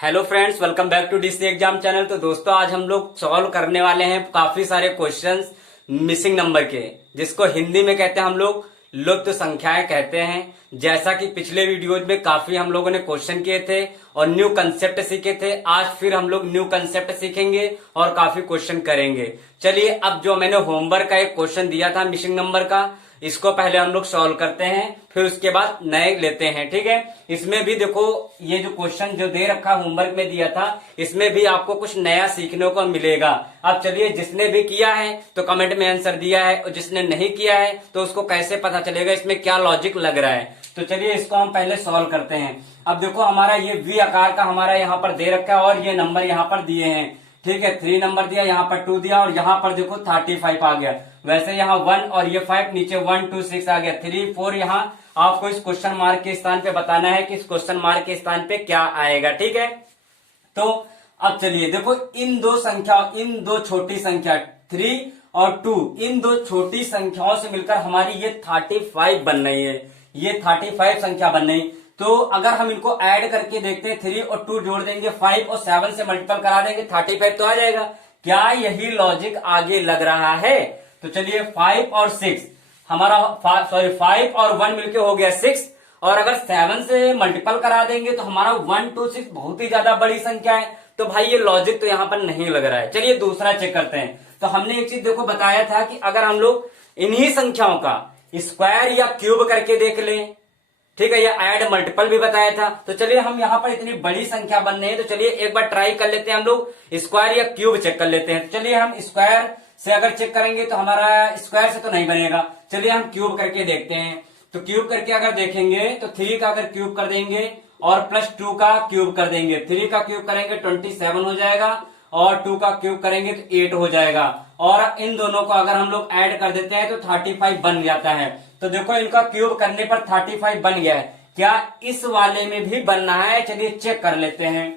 Hello friends, welcome back to DC exam channel. तो दोस्तों, आज हम लोग सॉल्व करने वाले हैं काफी सारे क्वेश्चंस मिसिंग नंबर के, जिसको हिंदी में कहते हैं हम लोग लुप्त संख्याएं कहते हैं। जैसा कि पिछले वीडियोज में काफी हम लोगों ने क्वेश्चन किए थे और न्यू कंसेप्ट सीखे थे, आज फिर हम लोग न्यू कंसेप्ट सीखेंगे और काफी क्वेश्चन करेंगे। चलिए, अब जो मैंने होमवर्क का एक क्वेश्चन दिया था मिसिंग नंबर का, इसको पहले हम लोग सॉल्व करते हैं, फिर उसके बाद नए लेते हैं। ठीक है, इसमें भी देखो, ये जो क्वेश्चन जो दे रखा होमवर्क में दिया था, इसमें भी आपको कुछ नया सीखने को मिलेगा। अब चलिए, जिसने भी किया है तो कमेंट में आंसर दिया है, और जिसने नहीं किया है तो उसको कैसे पता चलेगा इसमें क्या लॉजिक लग रहा है। तो चलिए, इसको हम पहले सॉल्व करते हैं। अब देखो, हमारा ये वी आकार का हमारा यहाँ पर दे रखा है और ये नंबर यहाँ पर दिए हैं। ठीक है, 3 नंबर दिया, यहाँ पर 2 दिया और यहाँ पर देखो 35 आ गया। वैसे यहाँ 1 और ये 5, नीचे 1 2 6 आ गया, 3 4। यहाँ आपको इस क्वेश्चन मार्क के स्थान पे बताना है कि इस क्वेश्चन मार्क के स्थान पे क्या आएगा। ठीक है, तो अब चलिए देखो, इन दो छोटी संख्या 3 और 2, इन दो छोटी संख्याओं से मिलकर हमारी ये 35 बन रही है। ये 35 संख्या बन रही। तो अगर हम इनको ऐड करके देखते हैं, 3 और 2 जोड़ देंगे, 5 और 7 से मल्टीपल करा देंगे, 35 तो आ जाएगा। क्या यही लॉजिक आगे लग रहा है? तो चलिए, 5 और 6 हमारा 5 और 1 मिलके हो गया 6, और अगर 7 से मल्टीपल करा देंगे तो हमारा 1 2 6 बहुत ही ज्यादा बड़ी संख्या है। तो भाई ये लॉजिक तो यहां पर नहीं लग रहा है। चलिए दूसरा चेक करते हैं। तो हमने एक चीज देखो बताया था कि अगर हम लोग इन्हीं संख्याओं का स्क्वायर या क्यूब करके देख लें, ठीक है, या ऐड मल्टीपल भी बताया था। तो चलिए, हम यहाँ पर इतनी बड़ी संख्या बन रही है, तो चलिए एक बार ट्राई कर लेते हैं, हम लोग स्क्वायर या क्यूब चेक कर लेते हैं। तो चलिए, हम स्क्वायर से अगर चेक करेंगे तो हमारा स्क्वायर से तो नहीं बनेगा। चलिए हम क्यूब करके देखते हैं। तो क्यूब करके अगर देखेंगे तो 3 का अगर क्यूब कर देंगे और प्लस 2 का क्यूब कर देंगे, 3 का क्यूब करेंगे 27 हो जाएगा, और 2 का क्यूब करेंगे तो 8 हो जाएगा, और इन दोनों को अगर हम लोग ऐड कर देते हैं तो 35 बन जाता है। तो देखो, इनका क्यूब करने पर 35 बन गया है। क्या इस वाले में भी बनना है? चलिए चेक कर लेते हैं।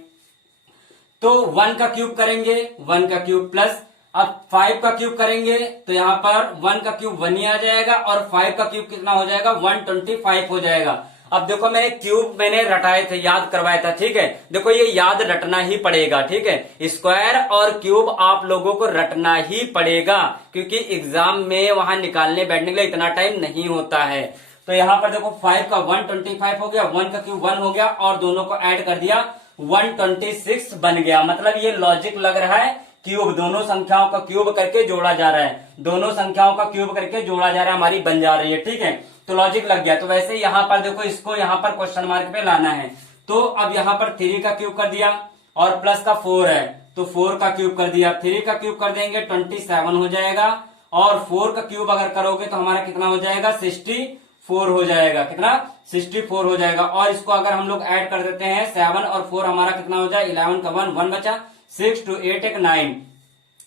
तो 1 का क्यूब करेंगे, 1 का क्यूब प्लस, अब 5 का क्यूब करेंगे तो यहाँ पर 1 का क्यूब 1 ही आ जाएगा, और 5 का क्यूब कितना हो जाएगा? 125 हो जाएगा। अब देखो, मैंने रटाए थे, याद करवाया था। ठीक है, देखो ये याद रटना ही पड़ेगा। ठीक है, स्क्वायर और क्यूब आप लोगों को रटना ही पड़ेगा, क्योंकि एग्जाम में वहां निकालने बैठने के लिए इतना टाइम नहीं होता है। तो यहाँ पर देखो, 5 का 125 हो गया, 1 का क्यूब 1 हो गया, और दोनों को ऐड कर दिया, 126 बन गया। मतलब ये लॉजिक लग रहा है, क्यूब, दोनों संख्याओं का क्यूब करके जोड़ा जा रहा है, दोनों संख्याओं का क्यूब करके जोड़ा जा रहा है, हमारी बन जा रही है। ठीक है, तो लॉजिक लग गया। तो वैसे यहाँ पर देखो, इसको यहाँ पर क्वेश्चन मार्क पे लाना है। तो अब यहाँ पर 3 का क्यूब कर दिया, और प्लस का 4 है तो 4 का क्यूब कर दिया, 3 का क्यूब कर देंगे 27 हो जाएगा, और 4 का क्यूब अगर करोगे तो हमारा कितना हो जाएगा? 64 हो जाएगा। कितना? 64 हो जाएगा। और इसको अगर हम लोग ऐड कर देते हैं, 7 और 4 हमारा कितना हो जाए? 11 का 1 बचा, 6 2 8 एक 9,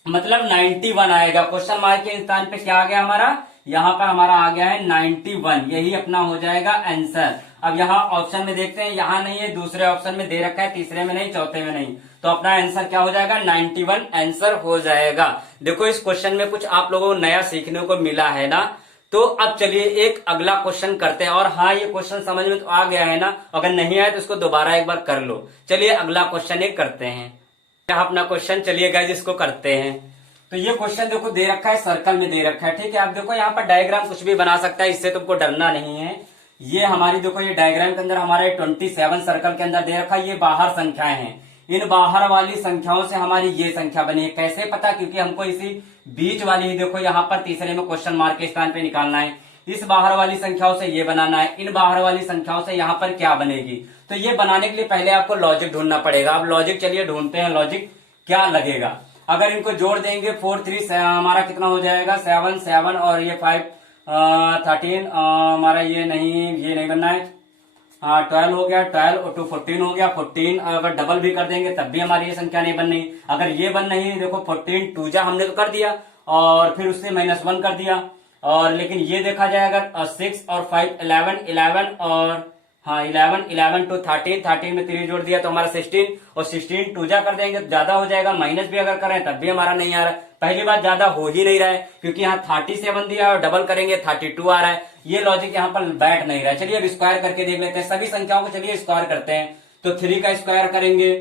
मतलब 91 आएगा। क्वेश्चन मार्क के स्थान पे क्या आ गया हमारा? यहाँ पर हमारा आ गया है 91। यही अपना हो जाएगा आंसर। अब यहाँ ऑप्शन में देखते हैं, यहाँ नहीं है, दूसरे ऑप्शन में दे रखा है, तीसरे में नहीं, चौथे में नहीं। तो अपना आंसर क्या हो जाएगा? 91 आंसर हो जाएगा। देखो, इस क्वेश्चन में कुछ आप लोगों को नया सीखने को मिला है ना। तो अब चलिए एक अगला क्वेश्चन करते हैं। और हाँ, ये क्वेश्चन समझ में तो आ गया है ना, अगर नहीं आया तो इसको दोबारा एक बार कर लो। चलिए अगला क्वेश्चन एक करते हैं, अपना क्वेश्चन। चलिए गाइस, इसको करते हैं। तो ये क्वेश्चन देखो दे रखा है, सर्कल में दे रखा है। ठीक है, आप देखो यहाँ पर डायग्राम कुछ भी बना सकता है, इससे तुमको डरना नहीं है। ये हमारी देखो, ये डायग्राम के अंदर हमारे 27 सर्कल के अंदर दे रखा है, ये बाहर संख्याएं हैं। इन बाहर वाली संख्याओं से हमारी ये संख्या बनी है। कैसे पता? क्योंकि हमको इसी बीच वाली ही देखो, यहाँ पर तीसरे में क्वेश्चन मार्क के स्थान पे निकालना है। इस बाहर वाली संख्याओं से ये बनाना है, इन बाहर वाली संख्याओं से यहाँ पर क्या बनेगी। तो ये बनाने के लिए पहले आपको लॉजिक ढूंढना पड़ेगा। अब लॉजिक चलिए ढूंढते हैं, लॉजिक क्या लगेगा। अगर इनको जोड़ देंगे 4 3 हमारा कितना हो जाएगा? 7 7 और ये 5 13, हमारा ये नहीं बनना है। 12 हो गया, 12 और 2 14 हो गया, 14 अगर डबल भी कर देंगे तब भी हमारी ये संख्या नहीं बन रही। अगर ये बन रही है, देखो 14 2 जा हमने तो कर दिया, और फिर उससे -1 कर दिया, और लेकिन ये देखा जाए अगर 6 और 5 11 11 और 11 टू 13 में 3 जोड़ दिया तो हमारा 16, और 16 2 जा कर देंगे तो ज्यादा हो जाएगा, माइनस भी अगर करें तब भी हमारा नहीं आ रहा है। पहली बात, ज्यादा हो ही नहीं रहा है, क्योंकि यहाँ 37 दिया और डबल करेंगे 32 आ रहा है। ये लॉजिक यहाँ पर बैठ नहीं रहा है। चलिए अब स्क्वायर करके देख लेते हैं सभी संख्याओं को। चलिए स्क्वायर करते हैं। तो 3 का स्क्वायर करेंगे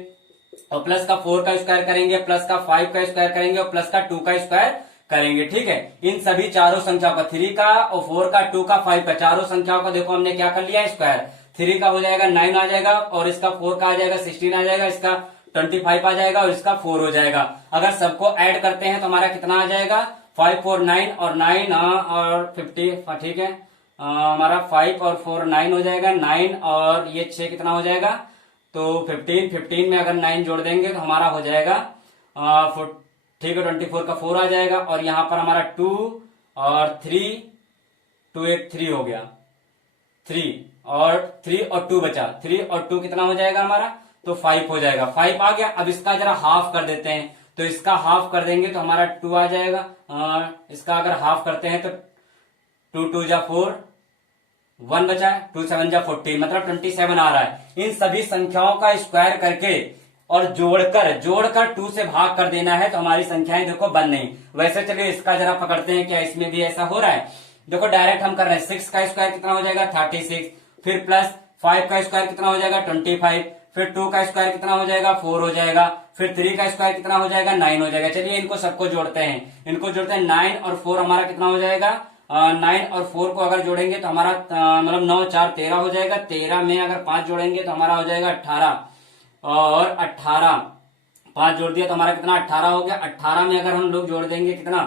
और प्लस का 4 का स्क्वायर करेंगे, प्लस का 5 का स्क्वायर करेंगे और प्लस का 2 का स्क्वायर करेंगे। ठीक है, इन सभी चारों संख्याओं का 3 का और 4 का 2 का 5 का चारों संख्याओं का देखो हमने क्या कर लिया स्क्वायर। 3 का हो जाएगा 9 आ जाएगा और इसका 4 का आ जाएगा 16 आ जाएगा, इसका 25 आ जाएगा और इसका 4 हो जाएगा। अगर सबको ऐड करते हैं तो हमारा कितना आ जाएगा 5 4 9 और 9 और 50। ठीक है, हमारा 5 और 4 9 हो जाएगा, 9 और ये 6 कितना हो जाएगा तो 15 में अगर 9 जोड़ देंगे तो हमारा हो जाएगा ठीक है 24 का 4 आ जाएगा और यहाँ पर हमारा 2 और 3 2 एक 3 हो गया 3 और 2 बचा, 3 और 2 कितना हो जाएगा हमारा तो 5 हो जाएगा, 5 आ गया। अब इसका जरा हाफ कर देते हैं, तो इसका हाफ कर देंगे तो हमारा 2 आ जाएगा। इसका अगर हाफ करते हैं तो 2 2 जा 4 1 बचा है, 2 7 जा 14 मतलब 27 आ रहा है। इन सभी संख्याओं का स्क्वायर करके और जोड़कर 2 से भाग कर देना है तो हमारी संख्याएं देखो बन नहीं। वैसे चलिए इसका जरा पकड़ते हैं, क्या इसमें भी ऐसा हो रहा है। देखो डायरेक्ट हम कर रहे हैं, 6 का स्क्वायर कितना हो जाएगा 36, फिर प्लस 5 का स्क्वायर कितना हो जाएगा 25, फिर 2 का स्क्वायर कितना हो जाएगा 4 हो जाएगा, फिर 3 का स्क्वायर कितना हो जाएगा 9 हो जाएगा। चलिए इनको सबको जोड़ते हैं, 9 और 4 हमारा कितना हो जाएगा 9 और 4 को अगर जोड़ेंगे तो हमारा मतलब 9 4 13 हो जाएगा, 13 में अगर 5 जोड़ेंगे तो हमारा हो जाएगा 18 और 18 5 जोड़ दिया तो हमारा कितना 18 हो गया। 18 में अगर हम लोग जोड़ देंगे कितना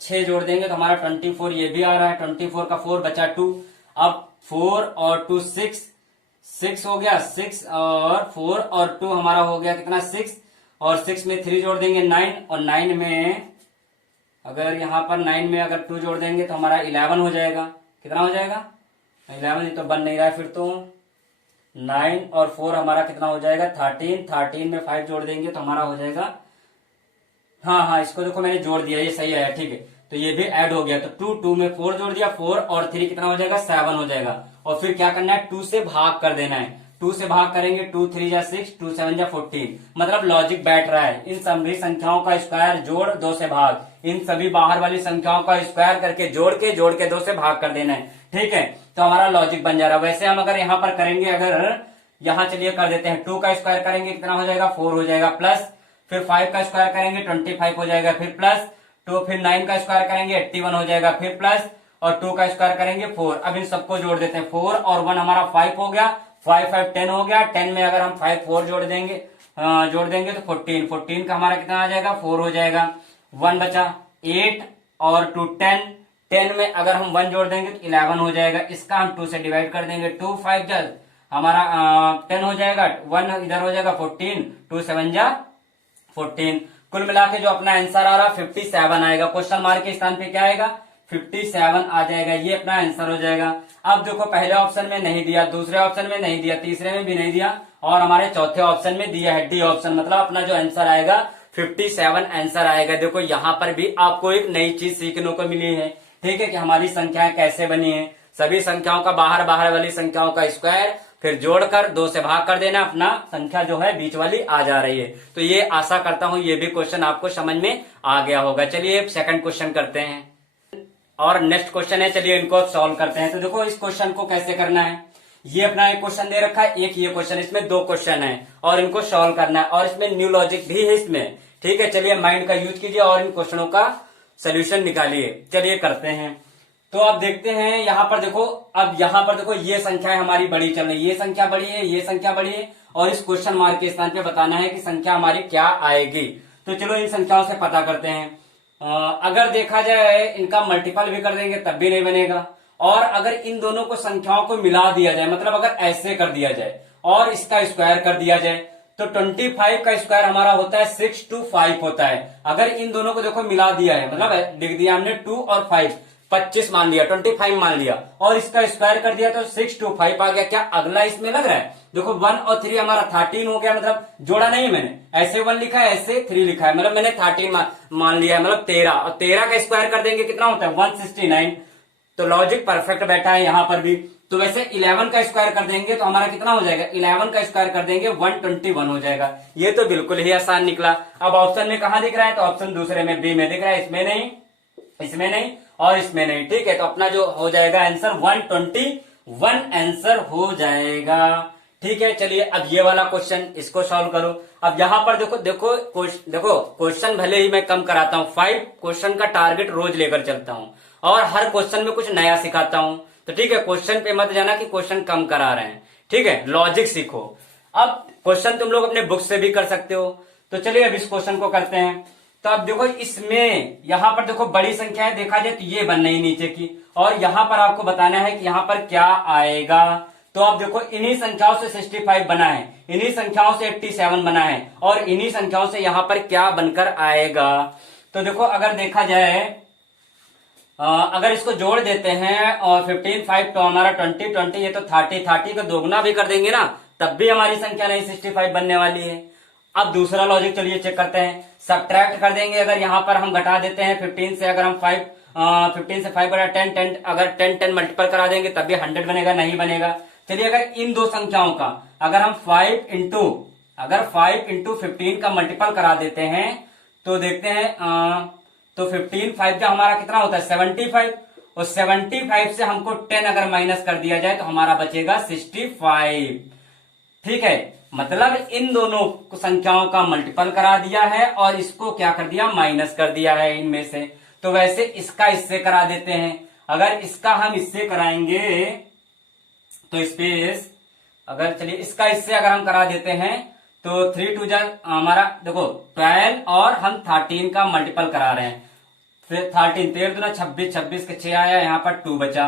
6 जोड़ देंगे तो हमारा 24 ये भी आ रहा है, 24 का 4 बचा 2। अब 4 और 2 6 हो गया, 6 और 4 और 2 हमारा हो गया कितना 6 और 6 में 3 जोड़ देंगे 9 और 9 में अगर यहाँ पर 9 में अगर 2 जोड़ देंगे तो हमारा 11 हो जाएगा। कितना हो जाएगा 11, ये तो बन नहीं रहा है। फिर तो 9 और 4 हमारा कितना हो जाएगा 13 में 5 जोड़ देंगे तो हमारा हो जाएगा हाँ इसको देखो मैंने जोड़ दिया, ये सही आया। ठीक है, तो ये भी ऐड हो गया तो 2 में 4 जोड़ दिया, 4 और 3 कितना हो जाएगा 7 हो जाएगा। और फिर क्या करना है 2 से भाग कर देना है, 2 से भाग करेंगे 2 3 जा 6 2 7 जा 14 मतलब लॉजिक बैठ रहा है। इन सभी संख्याओं का स्क्वायर जोड़ 2 से भाग, इन सभी बाहर वाली संख्याओं का स्क्वायर करके जोड़ के 2 से भाग कर देना है। ठीक है, तो हमारा लॉजिक बन जा रहा है। वैसे हम अगर यहाँ पर करेंगे, अगर यहाँ चलिए कर देते हैं 2 का स्क्वायर करेंगे कितना हो जाएगा 4 हो जाएगा, प्लस फिर 5 का स्क्वायर करेंगे 25 हो जाएगा, फिर प्लस 2 फिर 9 का स्क्वायर करेंगे 81 हो जाएगा, फिर प्लस और 2 का स्क्वायर करेंगे 4। अब इन सबको जोड़ देते हैं, 4 और 1 हमारा 5 हो गया, 5 5 10 हो गया, 10 में अगर हम 5 4 जोड़ देंगे तो 14 का हमारा कितना आ जाएगा 4 हो जाएगा, 1 बचा 8 और 2 10 में अगर हम 1 जोड़ देंगे तो 11 हो जाएगा। इसका हम 2 से डिवाइड कर देंगे, 2 5 जा हमारा 10 हो जाएगा, 1 इधर हो जाएगा 14, 2 7 जा 14। कुल मिला के जो अपना आंसर आ रहा 57 आएगा। क्वेश्चन मार्क के स्थान पे क्या आएगा 57 आ जाएगा, ये अपना आंसर हो जाएगा। अब देखो पहले ऑप्शन में नहीं दिया, दूसरे ऑप्शन में नहीं दिया, तीसरे में भी नहीं दिया और हमारे चौथे ऑप्शन में दिया है डी ऑप्शन, मतलब अपना जो आंसर आएगा 57 आंसर आएगा। देखो यहाँ पर भी आपको एक नई चीज सीखने को मिली है। ठीक है, कि हमारी संख्याएं कैसे बनी है। सभी संख्याओं का बाहर वाली संख्याओं का स्क्वायर फिर जोड़कर 2 से भाग कर देना, अपना संख्या जो है बीच वाली आ जा रही है। तो ये आशा करता हूं ये भी क्वेश्चन आपको समझ में आ गया होगा। चलिए सेकंड क्वेश्चन करते हैं और नेक्स्ट क्वेश्चन है, चलिए इनको सॉल्व करते हैं। तो देखो इस क्वेश्चन को कैसे करना है, ये अपना एक क्वेश्चन दे रखा है, एक ये क्वेश्चन, इसमें 2 क्वेश्चन है और इनको सॉल्व करना है और इसमें न्यू लॉजिक भी है इसमें। ठीक है, चलिए माइंड का यूज कीजिए और इन क्वेश्चनों का सोल्यूशन निकालिए। चलिए करते हैं। तो अब देखते हैं यहाँ पर देखो, अब यहाँ पर देखो ये संख्या हमारी बड़ी चल रही है, ये संख्या बड़ी है, ये संख्या बड़ी है और इस क्वेश्चन मार्क के स्थान पे बताना है कि संख्या हमारी क्या आएगी। तो चलो इन संख्याओं से पता करते हैं। अगर देखा जाए इनका मल्टीपल भी कर देंगे तब भी नहीं बनेगा, और अगर इन दोनों को संख्याओं को मिला दिया जाए, मतलब अगर ऐसे कर दिया जाए और इसका स्क्वायर कर दिया जाए तो 25 का स्क्वायर हमारा होता है 6 to 5 होता है। अगर इन दोनों को देखो मिला दिया है, मतलब लिख दिया हमने 2 और 5 25 मान लिया, 25 मान लिया और इसका स्क्वायर कर दिया तो 6 to 5 आ गया। क्या अगला इसमें लग रहा है? देखो 1 और 3 हमारा 13 हो गया, मतलब जोड़ा नहीं मैंने, ऐसे 1 लिखा है ऐसे 3 लिखा है, मतलब मैंने 13 मान लिया है, मतलब 13 और 13 का स्क्वायर कर देंगे कितना होता है 169। तो लॉजिक परफेक्ट बैठा है यहाँ पर भी। तो वैसे 11 का स्क्वायर कर देंगे तो हमारा कितना हो जाएगा, 11 का स्क्वायर कर देंगे 121 हो जाएगा। ये तो बिल्कुल ही आसान निकला। अब ऑप्शन में कहा दिख रहा है, तो ऑप्शन दूसरे में बी में दिख रहा है, इसमें नहीं, इसमें नहीं और इसमें नहीं। ठीक है, तो अपना जो हो जाएगा आंसर 121 आंसर हो जाएगा। ठीक है, चलिए अब ये वाला क्वेश्चन, इसको सॉल्व करो। अब यहाँ पर देखो क्वेश्चन भले ही मैं कम कराता हूँ, 5 क्वेश्चन का टारगेट रोज लेकर चलता हूँ और हर क्वेश्चन में कुछ नया सिखाता हूँ। तो ठीक है, क्वेश्चन पे मत जाना कि क्वेश्चन कम करा रहे हैं, ठीक है, लॉजिक सीखो। अब क्वेश्चन तुम लोग अपने बुक से भी कर सकते हो। तो चलिए अब इस क्वेश्चन को करते हैं। तो अब देखो इसमें यहाँ पर देखो बड़ी संख्या है, देखा जाए तो ये बन रही नीचे की, और यहाँ पर आपको बताना है कि यहाँ पर क्या आएगा। तो अब देखो इन्हीं संख्याओं से 65 बना है, इन्हीं संख्याओं से 87 बना है, और इन्हीं संख्याओं से यहाँ पर क्या बनकर आएगा। तो देखो अगर देखा जाए, अगर इसको जोड़ देते हैं और 15 5 तो हमारा 20 20, ये तो 30 को दोगुना भी कर देंगे ना, तब भी हमारी संख्या नहीं 65 बनने वाली है। अब दूसरा लॉजिक चलिए चेक करते हैं, सब्ट्रैक्ट कर देंगे। अगर यहाँ पर हम घटा देते हैं 15 से, अगर हम 15 से 5 बटा 10 अगर 10 मल्टीपल करा देंगे तब भी 100 बनेगा, नहीं बनेगा। चलिए अगर इन दो संख्याओं का अगर हम 5 इंटू 15 का मल्टीपल करा देते हैं तो देखते हैं, तो 15 5 का हमारा कितना होता है 75, और 75 से हमको 10 अगर माइनस कर दिया जाए तो हमारा बचेगा 65। ठीक है, मतलब इन दोनों संख्याओं का मल्टीपल करा दिया है और इसको क्या कर दिया, माइनस कर दिया है इनमें से। तो वैसे इसका इससे करा देते हैं। अगर इसका हम इससे कराएंगे तो स्पेस, अगर चलिए इसका इससे अगर हम करा देते हैं तो 3 2 हमारा देखो 12 और हम 13 का मल्टीपल करा रहे हैं। फिर 13 13 दूना 26, 26 के 6 आया, यहाँ पर 2 बचा,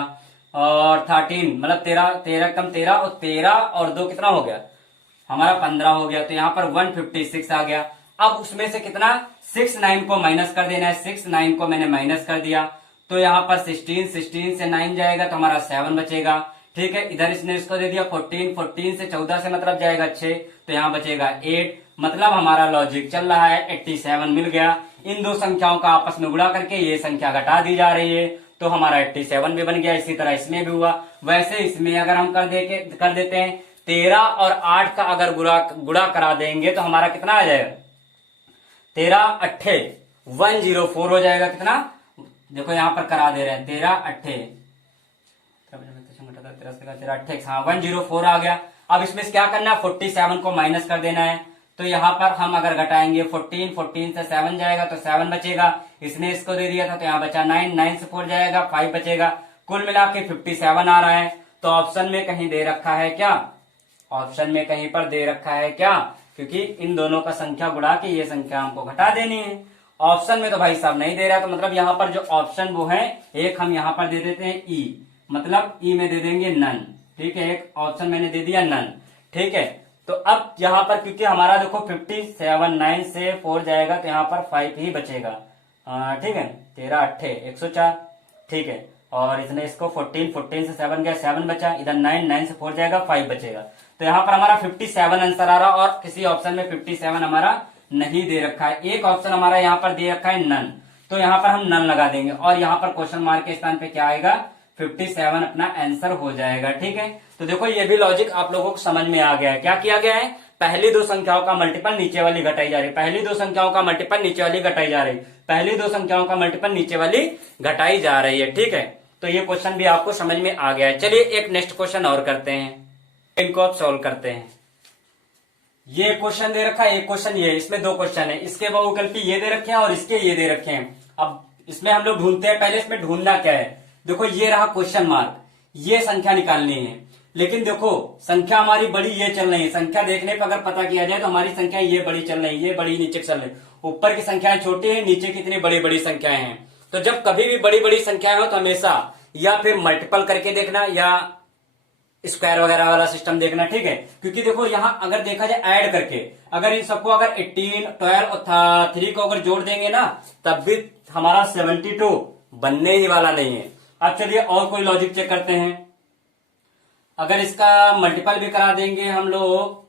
और 13 मतलब 13 कम 13, और 13 और 2 कितना हो गया हमारा 15 हो गया। तो यहाँ पर 156 आ गया। अब उसमें से कितना 6 9 को माइनस कर देना है, 6 9 को मैंने माइनस कर दिया, तो यहाँ पर 16 16 से 9 जाएगा तो हमारा 7 बचेगा। ठीक है, इधर इसने इसको दे दिया 14 14 से 14 से मतलब जाएगा 6, तो यहाँ बचेगा 8। मतलब हमारा लॉजिक चल रहा है 87 मिल गया। इन दो संख्याओं का आपस में गुणा करके ये संख्या घटा दी जा रही है, तो हमारा 87 भी बन गया। इसी तरह इसमें भी हुआ। वैसे इसमें अगर हम कर देते हैं 13 और 8 का अगर गुणा करा देंगे तो हमारा कितना आ जाएगा, 13 8 104 हो जाएगा। कितना देखो यहाँ पर करा दे रहे हैं 13 8 हाँ 104 आ गया। अब इसमें से क्या करना है, 47 को माइनस कर देना है। तो यहाँ पर हम अगर घटाएंगे 14 14 से 7 जाएगा तो 7 बचेगा। इसने इसको दे दिया था तो यहाँ बचा 9 9 से 4 जाएगा 5 बचेगा। कुल मिला के 57 आ रहा है। तो ऑप्शन में कहीं दे रखा है क्या, ऑप्शन में कहीं पर दे रखा है क्या, क्योंकि इन दोनों का संख्या गुणा के ये संख्या हमको घटा देनी है। ऑप्शन में तो भाई साहब नहीं दे रहा, तो मतलब यहाँ पर जो ऑप्शन वो है, एक हम यहाँ पर दे देते हैं ई, मतलब ई में दे देंगे नन। ठीक है, एक ऑप्शन मैंने दे दिया नन। ठीक है, तो अब यहाँ पर क्योंकि हमारा देखो 57 9 से 4 जाएगा तो यहाँ पर 5 ही बचेगा। ठीक है, 13 8 104। ठीक है, और इसने इसको 14 14 से 7 गया 7 बचा, इधर 9 9 से 4 जाएगा 5 बचेगा। तो यहाँ पर हमारा 57 आंसर आ रहा, और किसी ऑप्शन में 57 हमारा नहीं दे रखा है। एक ऑप्शन हमारा यहाँ पर दे रखा है नन, तो यहाँ पर हम नन लगा देंगे और यहाँ पर क्वेश्चन मार्क के स्थान पे क्या आएगा, 57 अपना आंसर हो जाएगा। ठीक है, तो देखो ये भी लॉजिक आप लोगों को समझ में आ गया है। क्या किया गया है, पहली दो संख्याओं का मल्टीपल नीचे वाली घटाई जा रही, पहली दो संख्याओं का मल्टीपल नीचे वाली घटाई जा रही, पहली दो संख्याओं का मल्टीपल नीचे वाली घटाई जा रही है। ठीक है, तो ये क्वेश्चन भी आपको समझ में आ गया है। चलिए एक नेक्स्ट क्वेश्चन और करते हैं, इनको आप सॉल्व करते हैं। ये क्वेश्चन दे रखा है, एक क्वेश्चन ये, इसमें दो क्वेश्चन है, इसके बहुविकल्पी ये दे रखे हैं और इसके ये दे रखे हैं। अब इसमें हम लोग ढूंढते हैं, पहले इसमें ढूंढना क्या है। देखो ये रहा क्वेश्चन मार्क, ये संख्या निकालनी है, लेकिन देखो संख्या हमारी बड़ी ये चल रही है। संख्या देखने पर अगर पता किया जाए तो हमारी संख्या ये बड़ी चल रही है, ये बड़ी नीचे चल रही है। ऊपर की संख्याएं छोटी है, नीचे कितनी बड़ी बड़ी संख्याएं हैं। तो जब कभी भी बड़ी बड़ी संख्याएं हो तो हमेशा या फिर मल्टीपल करके देखना या स्क्वायर वगैरह वाला सिस्टम देखना। ठीक है, क्योंकि देखो यहाँ अगर देखा जाए ऐड करके, अगर इन सबको अगर 18 12 और 3 को अगर जोड़ देंगे ना, तब भी हमारा 72 बनने ही वाला नहीं है। अब चलिए और कोई लॉजिक चेक करते हैं। अगर इसका मल्टीपल भी करा देंगे हम लोग,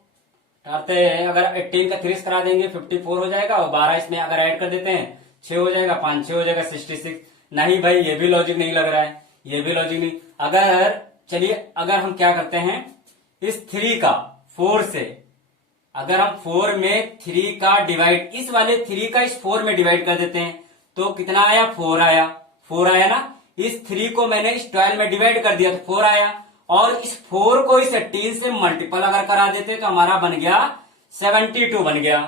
करते हैं, अगर 18 का 3 करा देंगे 54 हो जाएगा, और 12 इसमें अगर ऐड कर देते हैं 6 हो जाएगा, 5 6 हो जाएगा 66। नहीं भाई, ये भी लॉजिक नहीं लग रहा है, ये भी लॉजिक नहीं। अगर चलिए अगर हम क्या करते हैं, इस 3 का 4 से, अगर हम 4 में 3 का डिवाइड, इस वाले 3 का इस 4 में डिवाइड कर देते हैं तो कितना आया, 4 आया, 4 आया ना। इस 3 को मैंने इस 12 में डिवाइड कर दिया तो 4 आया, और इस 4 को इस 18 से मल्टीपल अगर करा देते तो हमारा बन गया 72 बन गया।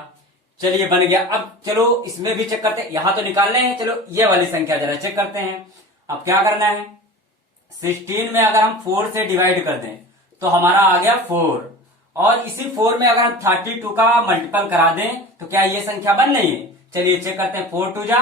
चलिए बन गया। अब चलो इसमें भी चेक करते हैं, यहां तो निकालने हैं, चलो ये वाली संख्या जरा चेक करते हैं। अब क्या करना है, 16 में अगर हम 4 से डिवाइड कर दें तो हमारा आ गया 4, और इसी 4 में अगर हम 32 का मल्टीपल करा दें तो क्या ये संख्या बन नहीं है। चलिए चेक करते हैं, 4 2 जा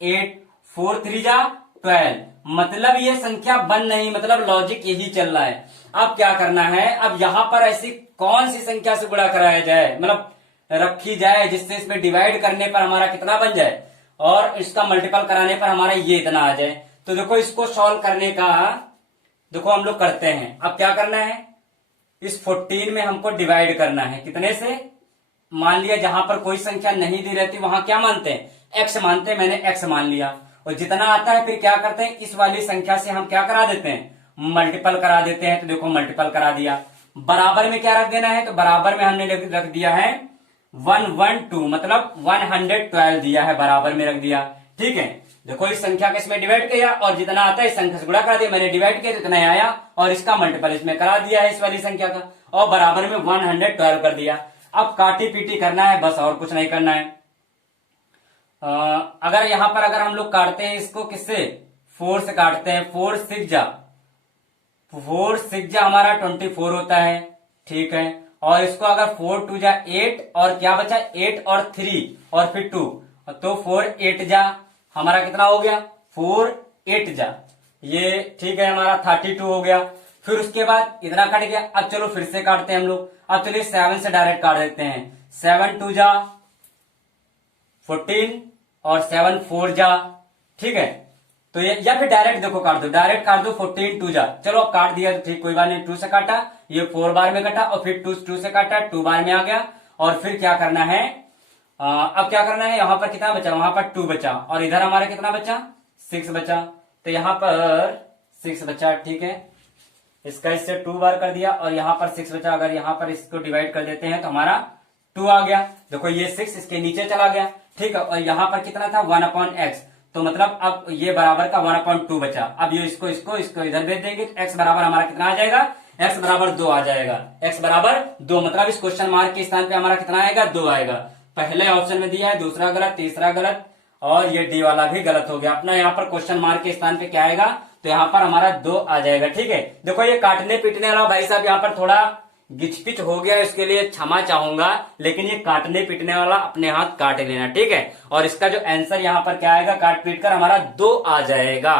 8, 4 3 जा 12, मतलब ये संख्या बन नहीं, मतलब लॉजिक यही चल रहा है। अब क्या करना है, अब यहां पर ऐसी कौन सी संख्या से गुणा कराया जाए, मतलब रखी जाए जिससे इसमें डिवाइड करने पर हमारा कितना बन जाए और इसका मल्टीपल कराने पर हमारा ये इतना आ जाए। तो देखो इसको सॉल्व करने का देखो हम लोग करते हैं। अब क्या करना है, इस 14 में हमको डिवाइड करना है कितने से, मान लिया जहां पर कोई संख्या नहीं दी रहती वहां क्या मानते हैं, एक्स मानते हैं, मैंने एक्स मान लिया, और जितना आता है फिर क्या करते हैं, इस वाली संख्या से हम क्या करा देते हैं, मल्टीपल करा देते हैं। तो देखो मल्टीपल करा दिया, बराबर में क्या रख देना है, तो बराबर में हमने रख दिया है 112, मतलब 112 दिया है, बराबर में रख दिया। ठीक है, देखो इस संख्या का इसमें डिवाइड किया और जितना आता है इस संख्या से गुणा करा दिया, मैंने डिवाइड किया तो इतना आया और इसका मल्टीपल इसमें करा दिया है इस वाली संख्या का, और बराबर में 112 कर दिया। अब काटी पीटी करना है बस, और कुछ नहीं करना है। अगर यहां पर अगर हम लोग काटते हैं इसको किससे, 4 से काटते हैं, 4 6 जा हमारा 24 होता है। ठीक है, और इसको अगर 4 2 जा 8, और क्या बचा 8 और 3 और फिर 2, तो 4 8 जा हमारा कितना हो गया, 4 8 जा, ये ठीक है हमारा 32 हो गया। फिर उसके बाद इतना कट गया। अब चलो फिर से काटते हैं हम लोग। अब चलिए 7 से डायरेक्ट काट देते हैं, 7 2 जा 14 और 7 4 जा। ठीक है, तो ये या फिर डायरेक्ट देखो काट दो, डायरेक्ट काट दो 14 2 जा। चलो अब काट दिया तो ठीक, कोई बात नहीं, 2 से काटा, ये 4 बार में कटा और फिर 2 से काटा, 2 बार में आ गया। और फिर क्या करना है, अब क्या करना है, यहां पर कितना बचा, वहां पर 2 बचा, और इधर हमारा कितना बचा 6 बचा, तो यहां पर 6 बचा। ठीक है, इसका इससे 2 बार कर दिया और यहां पर 6 बचा। अगर यहां पर इसको डिवाइड कर देते हैं तो हमारा 2 आ गया। देखो ये 6 इसके नीचे चला गया। ठीक है, और यहां पर कितना था 1/x, तो मतलब अब ये बराबर का 1/2 बचा। अब ये इसको इसको इसको इधर भेज देंगे तो x बराबर हमारा कितना आ जाएगा, x बराबर 2 आ जाएगा। x बराबर 2, मतलब इस क्वेश्चन मार्क के स्थान पे हमारा कितना आएगा, 2 आएगा। पहले ऑप्शन में दिया है, दूसरा गलत, तीसरा गलत, और ये डी वाला भी गलत हो गया। अपना यहाँ पर क्वेश्चन मार्क के स्थान पे क्या आएगा, तो यहाँ पर हमारा 2 आ जाएगा। ठीक है, देखो ये काटने पीटने वाला भाई साहब यहाँ पर थोड़ा गिचपिच हो गया, इसके लिए क्षमा चाहूंगा, लेकिन ये काटने पीटने वाला अपने हाथ काट लेना। ठीक है, और इसका जो आंसर यहाँ पर क्या आएगा, काट पीट कर हमारा 2 आ जाएगा।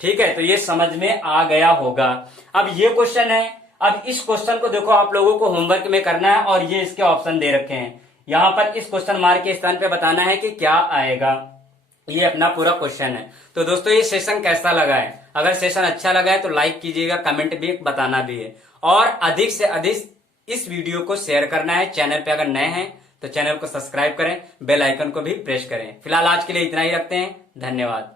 ठीक है, तो ये समझ में आ गया होगा। अब ये क्वेश्चन है, अब इस क्वेश्चन को देखो आप लोगों को होमवर्क में करना है, और ये इसके ऑप्शन दे रखे हैं। यहाँ पर इस क्वेश्चन मार्क के स्थान पे बताना है कि क्या आएगा, ये अपना पूरा क्वेश्चन है। तो दोस्तों ये सेशन कैसा लगा है, अगर सेशन अच्छा लगा है तो लाइक कीजिएगा, कमेंट भी बताना भी है, और अधिक से अधिक इस वीडियो को शेयर करना है। चैनल पे अगर नए हैं तो चैनल को सब्सक्राइब करें, बेल आइकन को भी प्रेस करें। फिलहाल आज के लिए इतना ही रखते हैं, धन्यवाद।